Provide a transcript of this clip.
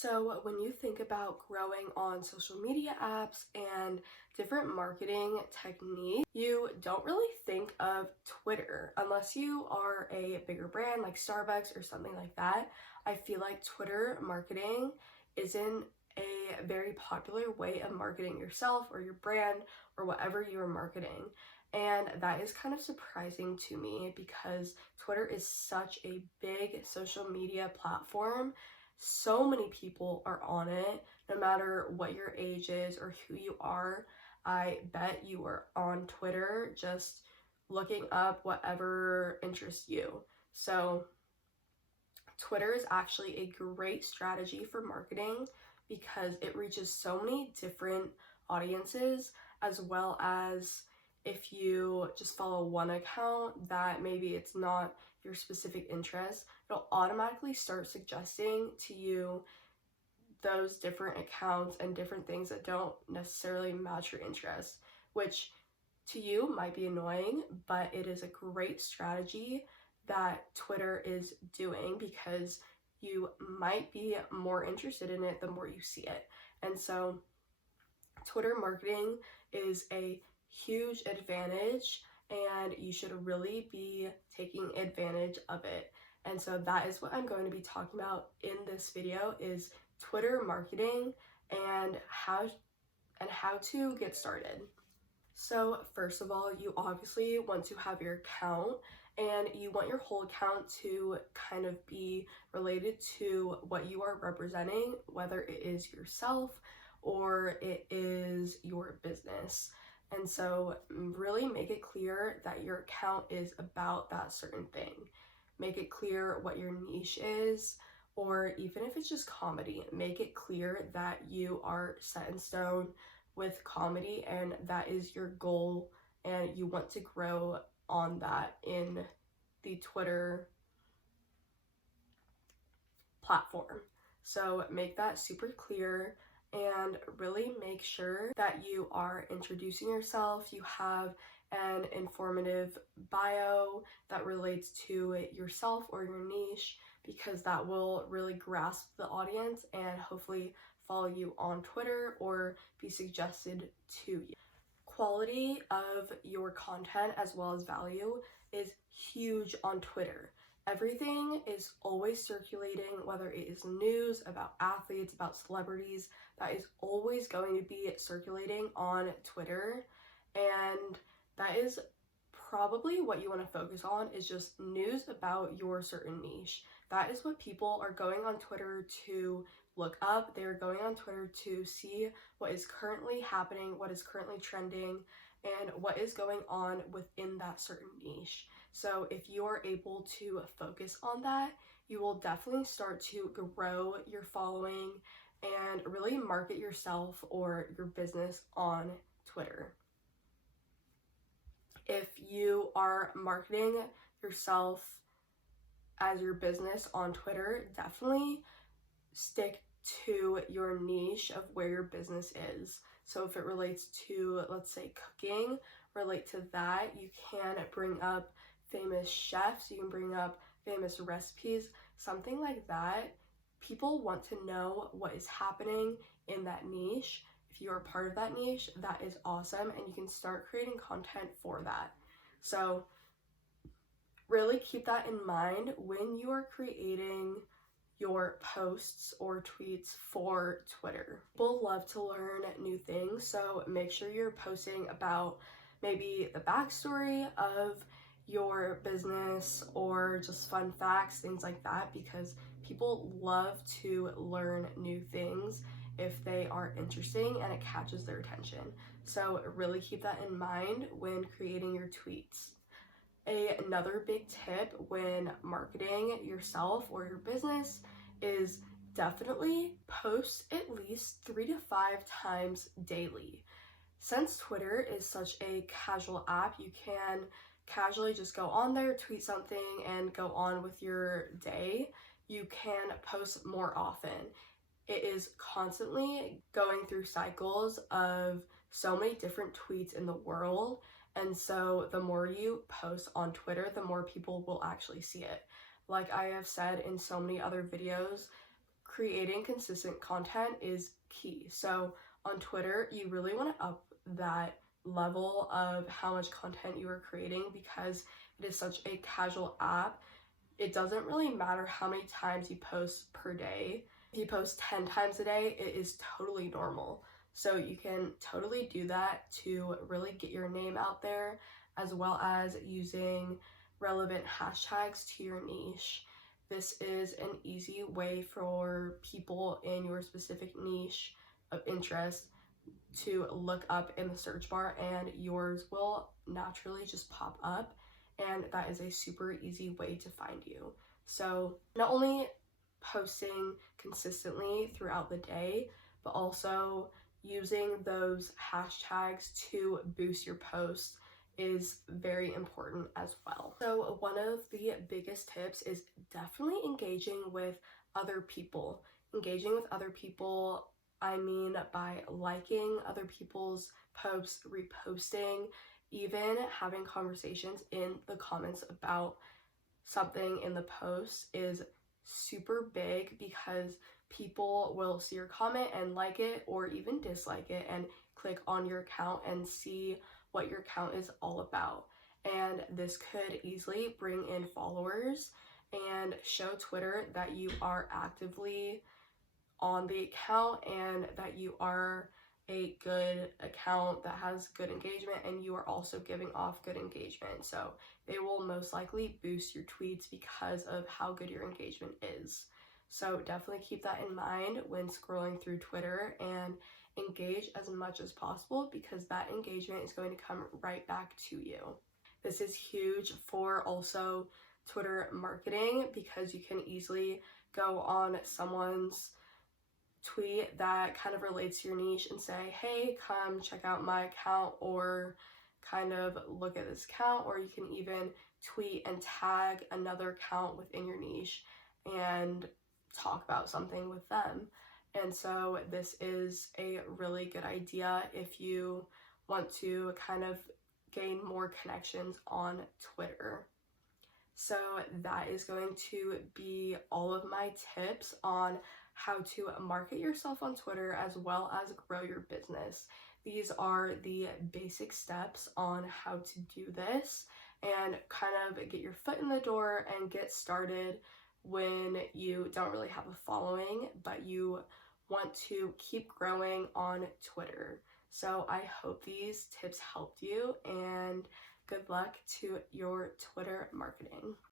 So, when you think about growing on social media apps and different marketing techniques, you don't really think of Twitter unless you are a bigger brand like Starbucks or something like that. I feel like Twitter marketing isn't a very popular way of marketing yourself or your brand or whatever you're marketing. And that is kind of surprising to me because Twitter is such a big social media platform. So many people are on it, no matter what your age is or who you are. I bet you are on Twitter just looking up whatever interests you. So, Twitter is actually a great strategy for marketing because it reaches so many different audiences, as well as if you just follow one account that maybe it's not your specific interest, it'll automatically start suggesting to you those different accounts and different things that don't necessarily match your interests, which to you might be annoying, but it is a great strategy that Twitter is doing because you might be more interested in it the more you see it. And so Twitter marketing is a huge advantage and you should really be taking advantage of it. And so that is what I'm going to be talking about in this video is Twitter marketing and how to get started. So first of all, you obviously want to have your account and you want your whole account to kind of be related to what you are representing, whether it is yourself or it is your business. And so really make it clear that your account is about that certain thing. Make it clear what your niche is, or even if it's just comedy, make it clear that you are set in stone with comedy and that is your goal and you want to grow on that in the Twitter platform. So make that super clear and really make sure that you are introducing yourself. You have an informative bio that relates to yourself or your niche because that will really grasp the audience and hopefully follow you on Twitter or be suggested to you. Quality of your content as well as value is huge on Twitter. Everything is always circulating, whether it is news about athletes, about celebrities, that is always going to be circulating on Twitter. And that is probably what you want to focus on is just news about your certain niche. That is what people are going on Twitter to look up. They're going on Twitter to see what is currently happening, what is currently trending, and what is going on within that certain niche. So if you are able to focus on that, you will definitely start to grow your following and really market yourself or your business on Twitter. If you are marketing yourself as your business on Twitter, definitely stick to your niche of where your business is. So if it relates to, let's say, cooking, relate to that. You can bring up famous chefs, you can bring up famous recipes, something like that. People want to know what is happening in that niche. If you are part of that niche, that is awesome, and you can start creating content for that. So really keep that in mind when you are creating your posts or tweets for Twitter. People love to learn new things, so make sure you're posting about maybe the backstory of your business or just fun facts, things like that, because people love to learn new things if they are interesting and it catches their attention. So really keep that in mind when creating your tweets. Another big tip when marketing yourself or your business is definitely post at least 3 to 5 times daily. Since Twitter is such a casual app, you can casually just go on there, tweet something, and go on with your day. You can post more often. It is constantly going through cycles of so many different tweets in the world. And so the more you post on Twitter, the more people will actually see it. Like I have said in so many other videos, creating consistent content is key. So on Twitter, you really want to up that level of how much content you are creating because it is such a casual app. It doesn't really matter how many times you post per day. If you post 10 times a day, it is totally normal. So you can totally do that to really get your name out there, as well as using relevant hashtags to your niche. This is an easy way for people in your specific niche of interest to look up in the search bar, and yours will naturally just pop up, and that is a super easy way to find you. So not only posting consistently throughout the day, but also using those hashtags to boost your posts is very important as well. So one of the biggest tips is definitely engaging with other people. Engaging with other people, I mean by liking other people's posts, reposting, even having conversations in the comments about something in the post is super big, because people will see your comment and like it or even dislike it and click on your account and see what your account is all about. And this could easily bring in followers and show Twitter that you are actively on the account and that you are a good account that has good engagement, and you are also giving off good engagement. So they will most likely boost your tweets because of how good your engagement is. So definitely keep that in mind when scrolling through Twitter, and engage as much as possible, because that engagement is going to come right back to you. This is huge for also Twitter marketing, because you can easily go on someone's tweet that kind of relates to your niche and say, hey, come check out my account, or kind of look at this account, or you can even tweet and tag another account within your niche and talk about something with them. And so this is a really good idea if you want to kind of gain more connections on Twitter. So that is going to be all of my tips on how to market yourself on Twitter as well as grow your business. These are the basic steps on how to do this and kind of get your foot in the door and get started when you don't really have a following, but you want to keep growing on Twitter. So I hope these tips helped you, and good luck to your Twitter marketing.